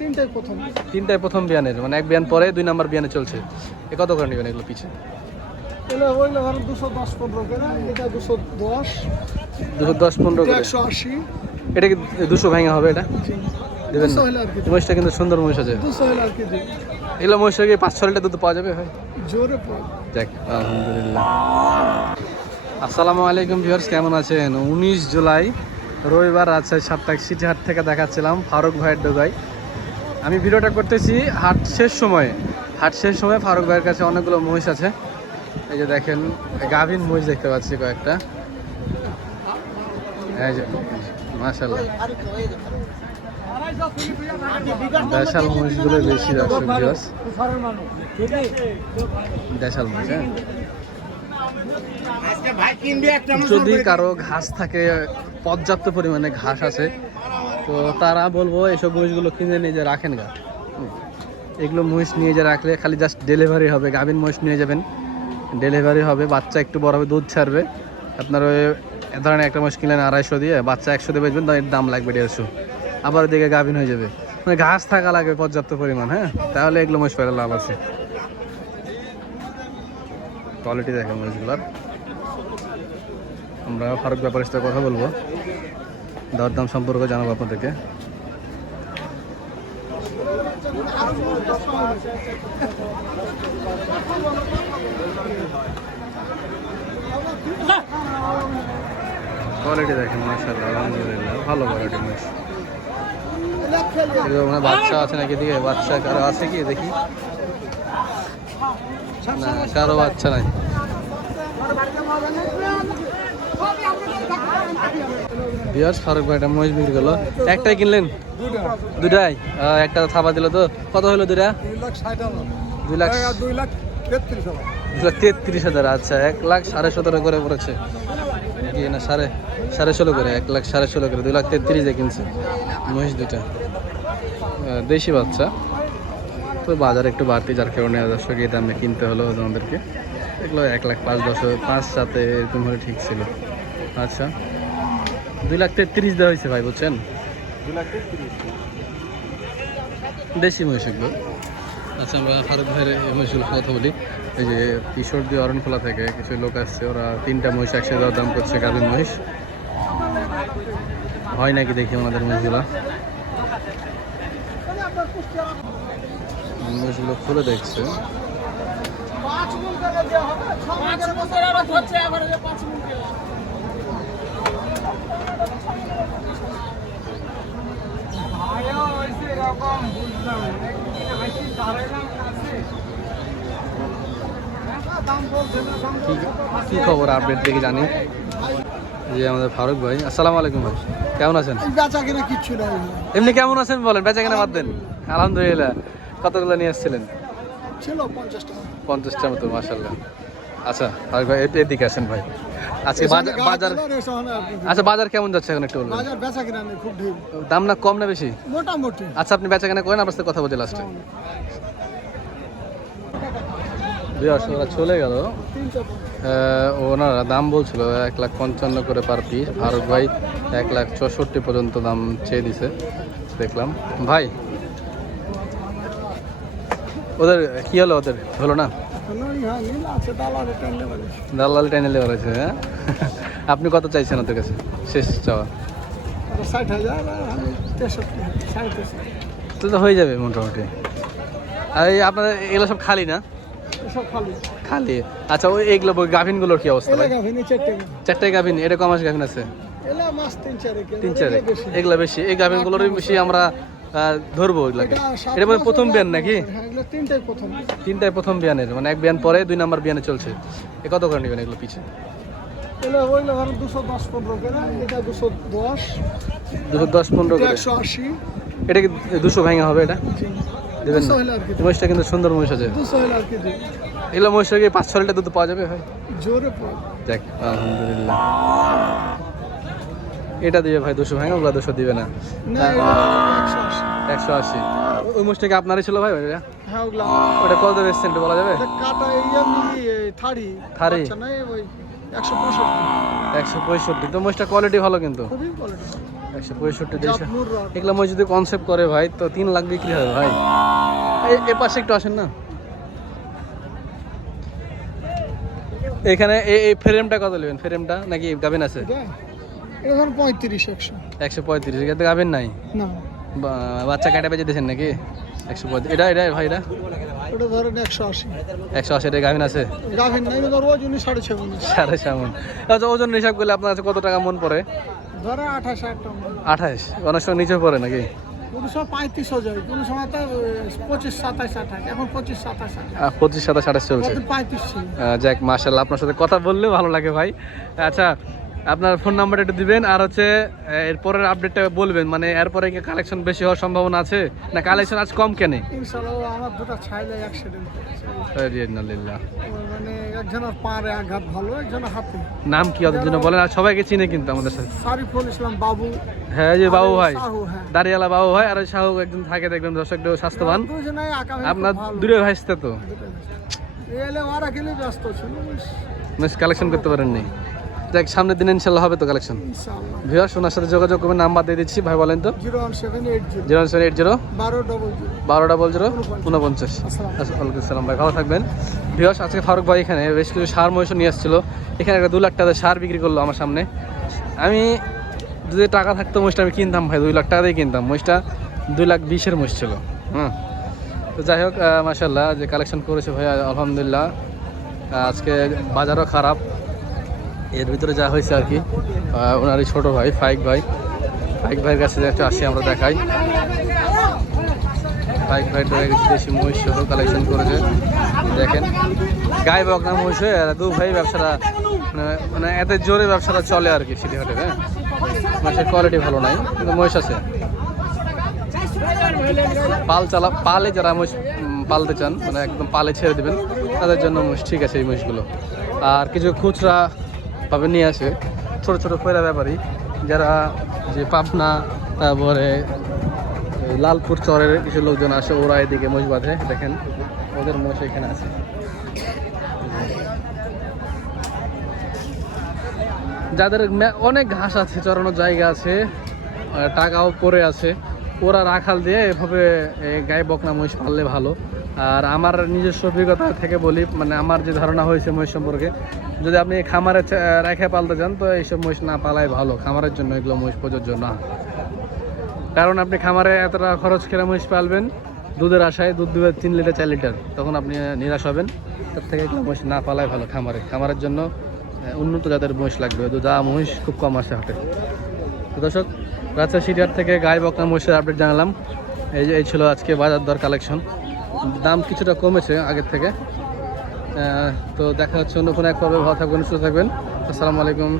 তিনটায় প্রথম বিয়ানের, মানে এক বিয়ান পরে 2 নাম্বার বিয়ানে চলছে। এ কত করে নেবেন এগুলো পিছে? 210-15 করে। 180। এটা কি 200 ভাঙা হবে? এটা দেবেন না? মহিষটা কিন্তু সুন্দর মহিষ আছে। এগুলো মহিষের কি 5-6 লিটার দুধ পাওয়া যাবে ভাই? জোরে পাওয়া যাক, আলহামদুলিল্লাহ। আসসালামু আলাইকুম ভিউয়ার্স, কেমন আছেন? 19 জুলাই রবিবার রাজশাহী সাপ্তাহিক সিটি হাট থেকে দেখাচ্ছিলাম ফারুক ভাইয়ের ডোগায়। আমি ভিডিওটা করতেছি হাট শেষ সময়ে। ফারুক ভাইয়ের কাছে অনেকগুলো মহিষ আছে। এই যে দেখেন, গাভীন মহিষ দেখতে পাচ্ছি কয়েকটা। এই যে মাশাআল্লাহ, দেশাল মহিষগুলো বেশি দর্শক ভিউয়ার্স। দেশাল মহিষ, হ্যাঁ। যদি কারো ঘাস থাকে, পর্যাপ্ত পরিমাণে ঘাস আছে, তো তারা বলবো এসব মহিষগুলো কিনে নিয়ে যে রাখেন গা। এগুলো মহিষ নিয়ে যে রাখলে খালি জাস্ট ডেলিভারি হবে। গাভীন মহিষ নিয়ে যাবেন, ডেলিভারি হবে, বাচ্চা একটু বড় হবে, দুধ ছাড়বে। আপনার ওই ধরনের একটা মহিষ কিনলেন 250 দিয়ে, বাচ্চা 100 দিয়ে বেচবেন, এর দাম লাগবে 150। আবার ওদিকে গাভীন হয়ে যাবে, মানে ঘাস থাকা লাগবে পর্যাপ্ত পরিমাণ, হ্যাঁ, তাহলে এগুলো মহিষ পেলে লাভ আছে। কোয়ালিটি দেখেন মহিষগুলোর। আমরা ফারুক ব্যাপারের সাথে কথা বলবো, দরদাম সম্পর্কে জানাবো আপনাদেরকে। কোয়ালিটি দেখেন মাশাআল্লাহ, আলহামদুলিল্লাহ, ভালো কোয়ালিটি মহিষ। মানে বাচ্চা আছে নাকি দিকে? বাচ্চা কারো আছে কি দেখি? না, কারো বাচ্চা নাই। বিয়ার্স, ফারুক ভাই একটা মহিষ বিক্রি করলো। একটাই কিনলেন? দুটাই? একটা থাবা দিল তো। কত হলো দুটা? 2,33,000। আচ্ছা, 1,17,500 করে পড়েছে কি না? 16.5 করে, 1,16,500 করে, 2,33,000 কিনছে মহিষ দুটা। দেশি বাচ্চা তো, বাজার একটু বাড়তি, যার কারণে দর্শক এই দামে কিনতে হলো আমাদেরকে। এগুলো 1,05,000-5,700 এরকম হলে ঠিক ছিল। আচ্ছা, 2,33,000 দেওয়া হয়েছে ভাই, বুঝছেন? 2,33,000 দেশি মহিষ এগুলো। আচ্ছা, আমরা ফারুক ভাইয়ের এই মহিষগুলো কথা বলি। এই যে কিশোরদি অরণখোলা থেকে কিছু লোক আসছে, ওরা 3টা মহিষ একসাথে দাম করছে, গাভীর মহিষ। হয় নাকি দেখি ওনাদের মহিষগুলো। মহিষগুলো খুলে দেখছে। কি খবর আপডেট দেখে জানি যে আমাদের ফারুক ভাই। আসসালামু আলাইকুম ভাই, কেমন আছেন? এমনি কেমন আছেন বলেন, বেচা কেনা বাদ দেন। আলহামদুলিল্লাহ। কতগুলো নিয়ে এসেছিলেন? 50টা মতো, মাশাআল্লাহ। আচ্ছা ফারুক ভাই, এদিকে আসেন ভাই। আজকে বাজার, আচ্ছা বাজার কেমন যাচ্ছে এখন একটু বলবেন? দাম না কম না বেশি? মোটামুটি। আচ্ছা, আপনি বেচা কেনা করেন, আপনার সাথে কথা বলতে লাস্টে। ওরা চলে গেল। ওনারা দাম বলছিল 1,55,000 করে পার পিস। ফারুক ভাই 1,64,000 পর্যন্ত দাম চেয়ে দিছে দেখলাম। ভাই ওদের কি হলো? ওদের হলো না, দালালি টেনে লেবার আছে। হ্যাঁ, আপনি কত চাইছেন ওদের কাছে শেষ চাওয়া? 60,000 তো হয়ে যাবে মোটামুটি। আর এই আপনাদের এগুলো সব খালি না? খালি। আচ্ছা, ওই এগুলো গাভিনগুলোর কি অবস্থা? 4টাই গাভিন। এটা কমাস গাভিন আছে? 3-4। এগুলো বেশি, এই গাভিনগুলোরই বেশি আমরা ধরবো এগুলাকে। এটা মানে প্রথম বিয়ান নাকি? 3টায় প্রথম বিয়ানের, মানে এক বিয়ান পরে 2 নাম্বার বিয়ানে চলছে। এ কত করে নেবেন এগুলো পিছে? 210-15 করে। 180। এটা কি 200 ভাঙা হবে? এটা দেবেন না? মহিষটা কিন্তু সুন্দর মহিষ আছে। এগুলো মহিষের কি 5-6 লিটার দুধ পাওয়া যাবে ভাই? জোরে পাওয়া। যাক, আলহামদুলিল্লাহ। এটা দিবে ভাই 200 ভাঙা, ওগুলো 200 দিবে না। 180। ওই মহিষটা কি আপনারই ছিল ভাই? হ্যাঁ, ওটা কত রেসেন্ট বলা যাবে? থারি 165। তো মহিষটা কোয়ালিটি ভালো কিন্তু। 165 এগুলো মহিষ যদি কনসেপ্ট করে ভাই তো 3 লাখ বিক্রি হবে ভাই। এ পাশে একটু আসেন না, এখানে এই ফ্রেমটা কত নেবেন? ফ্রেমটা নাকি গাবেন আছে? এখন 35 135 এটাতে গাবেন নাই? না, বাচ্চা কাটা বেজে দিয়েছেন নাকি? 135 এটা ভাই এটা ওটা ধরেন 180। 180 এটা গাভিন আছে? গাভিন নাই, ধর ওজন 6.5 6.5 মণ। আচ্ছা, ওজন হিসাব করলে আপনার কাছে কত টাকা মন পড়ে? ধরে 28 টাকা। 28? অনেক সময় নিচে পড়ে নাকি? কোনো সময় 35 যায়, কোনো সময় তো 25, 27, 28। এখন 25, 27, 25, 27, 28 চলছে। 35 ছিল। যাক মাশাআল্লাহ, আপনার সাথে কথা বললে ভালো লাগে ভাই। আচ্ছা, আপনার ফোন নাম্বারটা একটু দিবেন, আর হচ্ছে এরপরের আপডেটটা বলবেন, মানে এরপরে কি কালেকশন বেশি হওয়ার সম্ভাবনা আছে না কালেকশন আজ কম কেনে? ইনশাআল্লাহ আমার দুটো ছাইলে অ্যাক্সিডেন্ট হয়েছে, আলহামদুলিল্লাহ। মানে একজনের পায়ে আঘাত, ভালো একজনের হাতে। নাম কি ওদের জন্য বলেন, আর সবাইকে চিনে কিন্তু আমাদের সাথে। সারিফুল ইসলাম বাবু। হ্যাঁ, যে বাবু ভাই, সাহু, হ্যাঁ। দাঁড়িয়ালা বাবু ভাই, আর শাহু একজন থাকে দেখবেন, দর্শক একটু স্বাস্থ্যবান। দুজনেই আপনার দূরে ভাইসতে তো এলে ওরা গেলে ব্যস্ত ছিল, মিস কালেকশন করতে পারেননি। দেখ সামনের দিন ইনশাল্লাহ হবে তো কালেকশন। ইনশাআল্লাহ। ভিউয়ার্স ওনার সাথে যোগাযোগ করবেন, নাম্বার দিয়ে দিচ্ছি ভাই, বলেন তো। 01780 080 1200 1200 ওয়ালাইকুম আসসালাম ভাই, ভালো থাকবেন। ভিউয়ার্স আজকে ফারুক ভাই এখানে বেশ কিছু সার মহিষ নিয়ে আসছিল, এখানে একটা 2 লাখ টাকা সার বিক্রি করলো আমার সামনে। আমি যদি টাকা থাকতো মহিষটা আমি কিনতাম ভাই, 2 লাখ টাকা দিয়ে কিনতাম। মহিষটা 2,20,000 মহিষ ছিল। হ্যাঁ, তো যাই হোক মাশাআল্লাহ যে কালেকশন করেছে ভাই আলহামদুলিল্লাহ। আজকে বাজারও খারাপ, এর ভিতরে যা হয়েছে আর কি। ওনারই ছোটো ভাই ফাইক ভাইয়ের কাছে একটু আসি, আমরা দেখাই। ফাইক ভাই দেশি মহিষ সহ কালেকশন করেছে, দেখেন গায়ে বকনা মহিষ হয়ে দু ভাই ব্যবসাটা মানে এত জোরে ব্যবসাটা চলে আর কি সিটিহাটে। হ্যাঁ, মহিষের কোয়ালিটি ভালো নাই কিন্তু মহিষ আছে। পালে যারা মহিষ পালতে চান, মানে একদম পালে ছেড়ে দেবেন, তাদের জন্য মহিষ ঠিক আছে এই মহিষগুলো। আর কিছু খুচরা ভাবে নিয়ে আসে ছোট ছোট ফেরা ব্যাপারী, যারা যে পাবনা তারপরে লালপুর চরের কিছু লোকজন আসে, ওরা এদিকে মহিষ বাঁধে। দেখেন ওদের মহিষ এখানে আছে। যাদের অনেক ঘাস আছে, চড়ানোর জায়গা আছে, টাকাও পড়ে আছে, ওরা রাখাল দিয়ে এভাবে গায়ে বকনা মহিষ পাললে ভালো। আর আমার নিজস্ব অভিজ্ঞতা থেকে বলি, মানে আমার যে ধারণা হয়েছে মহিষ সম্পর্কে, যদি আপনি খামারে রেখে পালতে চান তো এইসব মহিষ না পালাই ভালো। খামারের জন্য এগুলো মহিষ প্রযোজ্য না, কারণ আপনি খামারে এতটা খরচ করে মহিষ পালবেন, দুধের আশায় দুধ দেবে 3 লিটার 4 লিটার, তখন আপনি নিরাশ হবেন। তার থেকে এগুলো মহিষ না পালাই ভালো। খামারের জন্য উন্নত জাতের মহিষ লাগবে, যা মহিষ খুব কম আসে হাটে। তো দর্শক, রাজশাহী সিটিহাট থেকে গায়ে বকনা মহিষের আপডেট জানালাম। এই ছিল আজকে বাজার দর কালেকশন। দাম কিছুটা কমেছে আগের থেকে। তো দেখা হচ্ছে অন্য কোনো এক পর্বে। ভালো থাকবেন, সুস্থ থাকবেন। আসসালামু আলাইকুম।